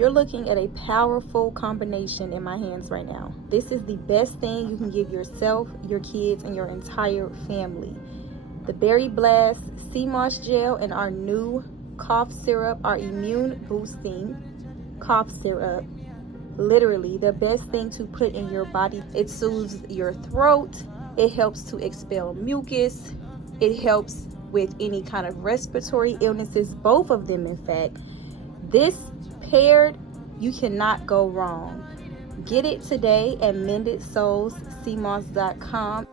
You're looking at a powerful combination in my hands right now. This is the best thing you can give yourself, your kids, and your entire family. The Berry Blast Sea Moss Gel and our new cough syrup, our immune boosting cough syrup. Literally the best thing to put in your body. It soothes your throat. It helps to expel mucus. It helps with any kind of respiratory illnesses, both of them in fact. This paired, you cannot go wrong. Get it today at MendedSoulsCMoss.com.